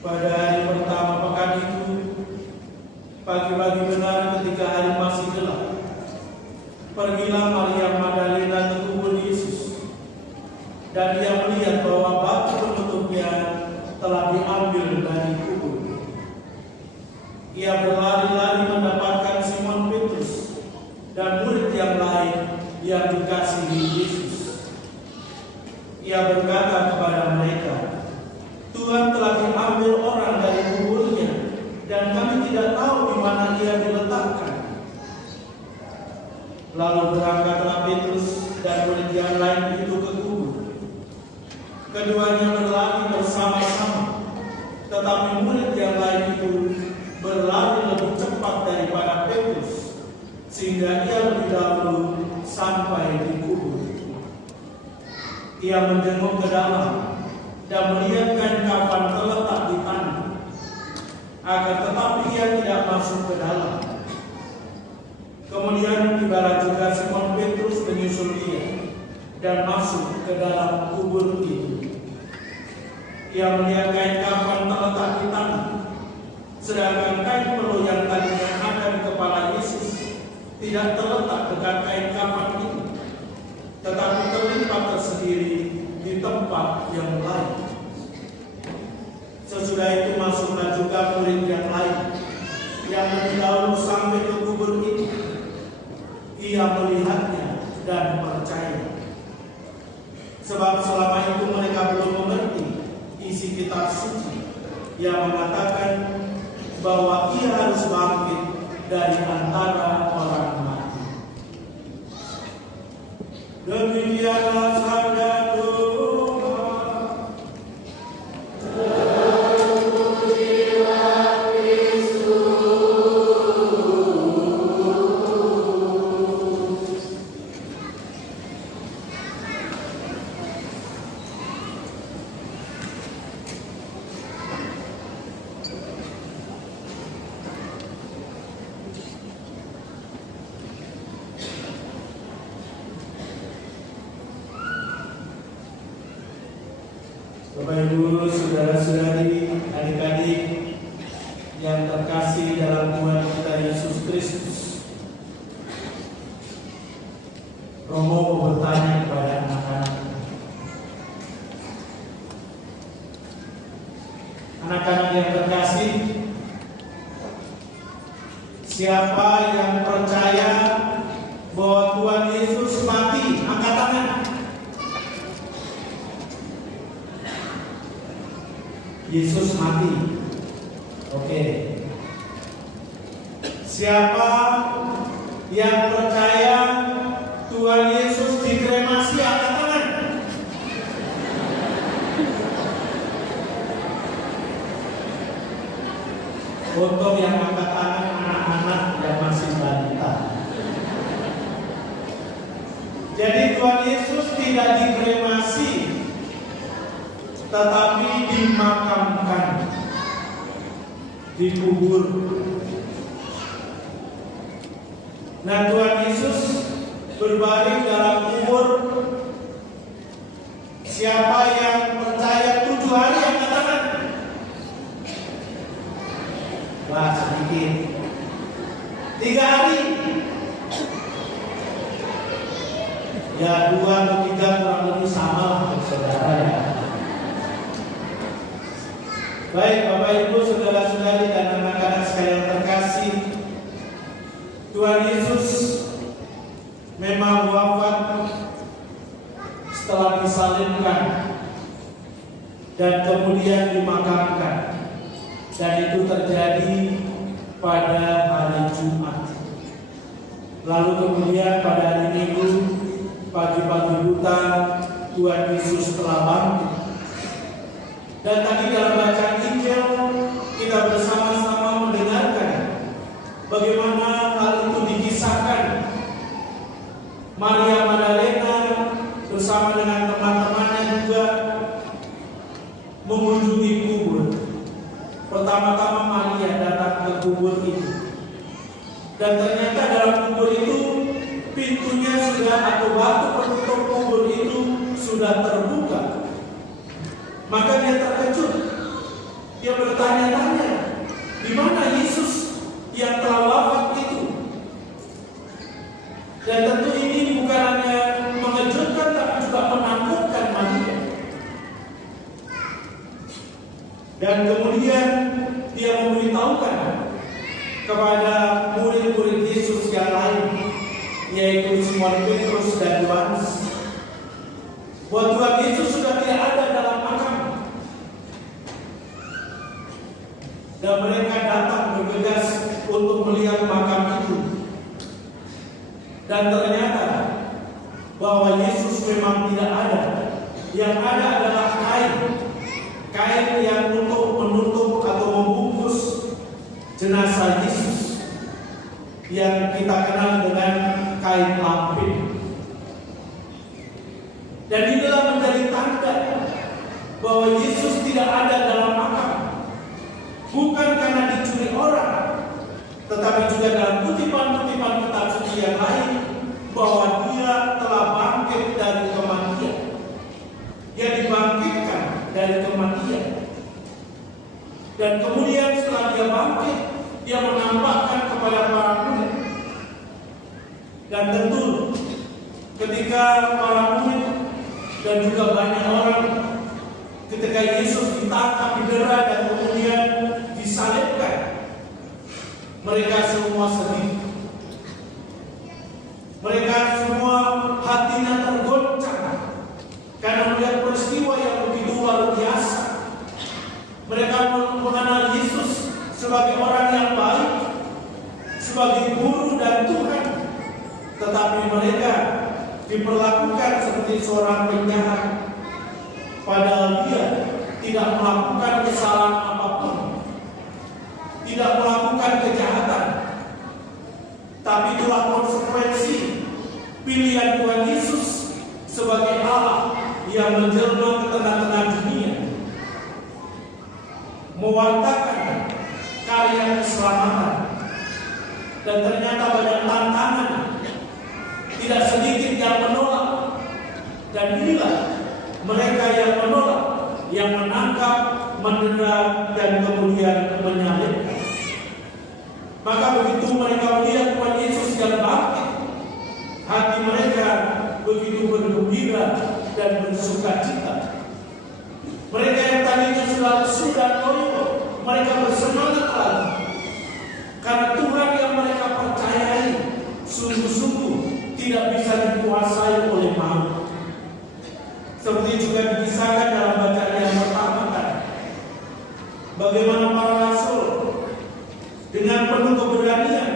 Pada hari pertama pekan itu, pagi-pagi benar ketika hari masih gelap, pergilah Maria Magdalena ke kubur Yesus, dan ia melihat bahwa batu penutupnya telah diambil dari kubur. Ia berlari-lari mendapatkan Simon Petrus dan murid yang lain yang dikasihi Yesus. Ia berkata kepada mereka, "Tuhan telah diambil orang dari kuburnya, dan kami tidak tahu di mana ia diletakkan." Lalu berangkatlah Petrus dan murid yang lain itu ke kubur. Keduanya berlari bersama-sama, tetapi murid yang lain itu berlari lebih cepat daripada Petrus, sehingga ia lebih dahulu sampai di kubur. Ia menjenguk ke dalam dan melihat kain kafan terletak di tanah, akan tetapi ia tidak masuk ke dalam. Kemudian tibalah juga Simon Petrus menyusul dia dan masuk ke dalam kubur itu. Ia melihat kain kafan terletak di tanah, sedangkan kain peluh yang tadinya ada di kepala Yesus tidak terletak dekat kain kafan itu, tetapi terlipat tersendiri di tempat yang lain. Sesudah itu masuklah juga murid yang lain yang lebih dahulu sampai ke kubur itu. Ia melihatnya dan percaya, sebab selama itu mereka belum mengerti isi kitab suci yang mengatakan bahwa ia harus bangkit dari antara orang mati. Demikianlah sabda Tuhan. Bapak Ibu, saudara-saudari, adik-adik yang terkasih dalam Tuhan kita Yesus Kristus, Romo mau bertanya kepada anak-anak. Anak-anak yang terkasih, siapa yang percaya bahwa Tuhan Yesus mati? Angkat tangan. Yesus mati. Oke. Siapa yang percaya Tuhan Yesus dikremasi? Angkat tangan. Untuk yang angkat tangan anak-anak yang masih balita. Jadi Tuhan Yesus tidak dikremasi, tetapi dimakamkan, dikubur. Nah, Tuhan Yesus berbaring dalam kubur. Siapa yang percaya 7 hari angkat tangan? Wah, sedikit. 3 hari. Ya 2 atau 3 kurang lebih sama lah, saudara ya. Baik, Bapak Ibu, saudara-saudari dan anak-anak sekalian terkasih, Tuhan Yesus memang wafat setelah disalibkan dan kemudian dimakamkan, dan itu terjadi pada hari Jumat. Lalu kemudian pada hari Minggu pagi-pagi buta Tuhan Yesus telah bangkit. Dan tadi dalam bacaan Injil kita bersama-sama mendengarkan bagaimana hal itu dikisahkan. Maria Magdalena bersama dengan teman-temannya juga mengunjungi kubur. Pertama-tama Maria datang ke kubur itu, dan ternyata dalam kubur itu pintunya sudah, atau batu penutup kubur itu sudah terbuka. Maka dia terkejut. Dia bertanya-tanya, di mana Yesus yang telah wafat itu? Dan tentu ini bukan hanya mengejutkan, tapi juga menakutkan Maria. Dan kemudian dia memberitahukan kepada murid-murid Yesus yang lain, yaitu Simon Petrus dan Yohanes, bahwa Tuhan Yesus sudah tidak ada dalam makam. Dan mereka datang bergegas untuk melihat makam itu. Dan ternyata bahwa Yesus memang tidak ada. Yang ada adalah kain yang untuk menutup atau membungkus jenazah Yesus, yang kita kenal dengan kain lampin. Dan inilah menjadi tanda bahwa Yesus tidak ada dalam makam. Bukan karena dicuri orang, tetapi juga dalam kutipan-kutipan kitab suci yang lain, bahwa dia telah bangkit dari kematian. Dia dibangkitkan dari kematian. Dan kemudian setelah dia bangkit, dia menampakkan kepada para murid. Dan tentu ketika para murid dan juga banyak orang, ketika Yesus ditangkap, didera, dan kemudian disalibkan, mereka semua sedih. Mereka semua hatinya tergoncang karena melihat peristiwa yang begitu luar biasa. Mereka mengenal Yesus sebagai orang yang baik, sebagai guru dan Tuhan, tetapi mereka diperlakukan seperti seorang penjahat, padahal dia tidak melakukan kesalahan apapun, tidak melakukan kejahatan. Tapi itulah konsekuensi pilihan Tuhan Yesus sebagai Allah yang menjelma ke tengah-tengah dunia, mewartakan karya keselamatan. Dan ternyata banyak tantangan, tidak sedikit yang menolak. Dan inilah mereka yang menolak, yang menangkap, mendera, dan kemudian menyalibkan. Maka begitu mereka melihat Tuhan Yesus yang bangkit, hati mereka begitu bergembira dan bersukacita. Mereka yang tadinya sudah loyo, mereka bersemangat lagi, karena Tuhan yang mereka percayai sungguh-sungguh tidak bisa dikuasai oleh maut. Seperti juga dikisahkan dalam bacaan yang pertama tadi, bagaimana para rasul dengan penuh keberanian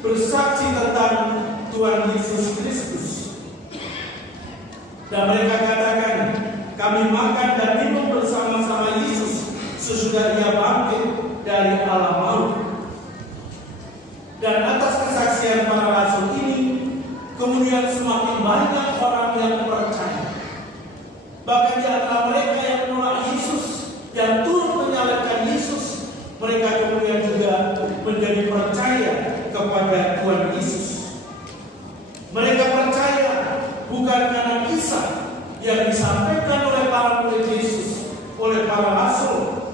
bersaksi tentang Tuhan Yesus Kristus. Dan mereka katakan, kami makan dan minum bersama-sama Yesus sesudah dia bangkit dari alam maut. Dan atas kesaksian para rasul ini, kemudian semakin banyak orang yang percaya. Bahkan di antara mereka yang menolak Yesus, yang turut menyalibkan Yesus, mereka kemudian juga menjadi percaya kepada Tuhan Yesus. Mereka percaya bukan karena kisah yang disampaikan oleh para murid Yesus, oleh para rasul,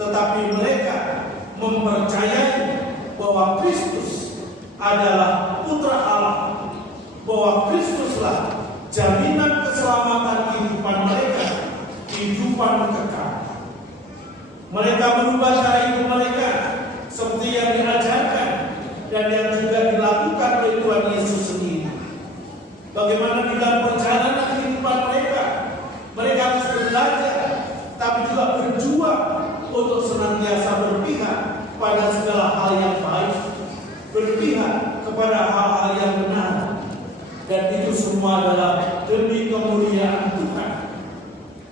tetapi mereka mempercayai bahwa Kristus adalah Putra Allah, bahwa Kristuslah jaminan keselamatan kehidupan mereka, kehidupan kekal. Mereka berubah cara hidup mereka seperti yang diajarkan dan yang juga dilakukan oleh Tuhan Yesus sendiri. Bagaimana di dalam perjalanan kehidupan mereka, mereka harus belajar, tapi juga berjuang untuk senantiasa berpihak pada segala hal yang baik, berpihak kepada hal-hal yang benar, dan itu semua adalah demi kemuliaan Tuhan.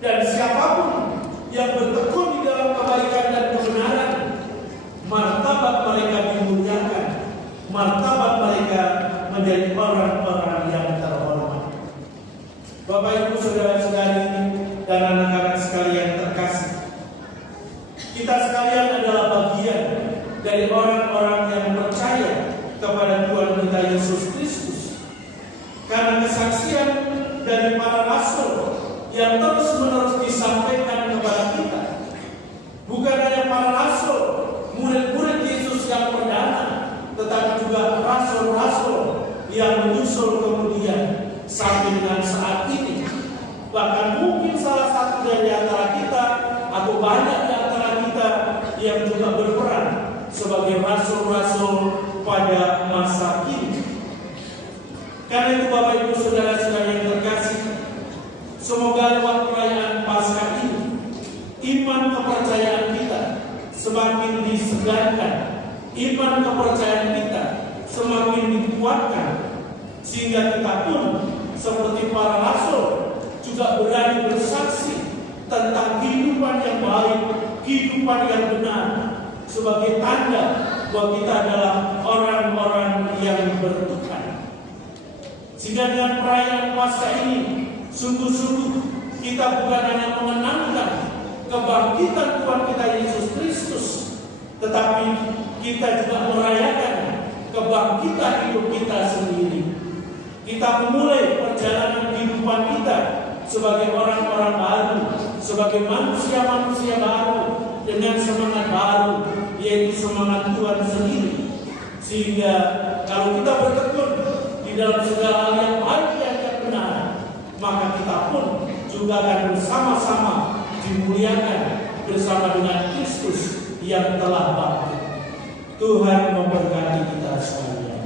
Dan siapapun yang bertekun di dalam kebaikan dan kebenaran, martabat mereka dimuliakan, martabat mereka menjadi orang-orang yang terhormat. Bapak Ibu saudara-saudari dan anak-anak sekalian terkasih, kita sekalian adalah bagian dari orang-orang yang percaya kepada Tuhan kita Yesus Kristus. Karena kesaksian dari para rasul yang terus-menerus disampaikan kepada kita, bukan hanya para rasul, murid-murid Yesus yang perdana, tetapi juga rasul-rasul yang menyusul kemudian sampai dengan saat ini. Bahkan mungkin salah satu dari antara kita atau banyak di antara kita yang juga berperan sebagai rasul-rasul pada masa ini. Karena itu Bapak Ibu saudara-saudara yang terkasih, semoga lewat perayaan Paskah ini iman kepercayaan kita semakin disegarkan, iman kepercayaan kita semakin dikuatkan, sehingga kita pun seperti para rasul juga berani bersaksi tentang kehidupan yang baik, kehidupan yang benar, sebagai tanda bahwa kita adalah orang-orang yang bertuhan. Sehingga dengan perayaan Paskah ini sungguh-sungguh kita bukan hanya mengenangkan kebangkitan Tuhan kita Yesus Kristus, tetapi kita juga merayakan kebangkitan hidup kita sendiri. Kita memulai perjalanan kehidupan kita sebagai orang-orang baru, sebagai manusia-manusia baru dengan semangat baru, yaitu semangat Tuhan sendiri. Sehingga kalau kita bertekun di dalam segala hal yang baik dan yang benar, maka kita pun juga akan bersama-sama dimuliakan bersama dengan Kristus yang telah bangkit. Tuhan memberkati kita sekalian.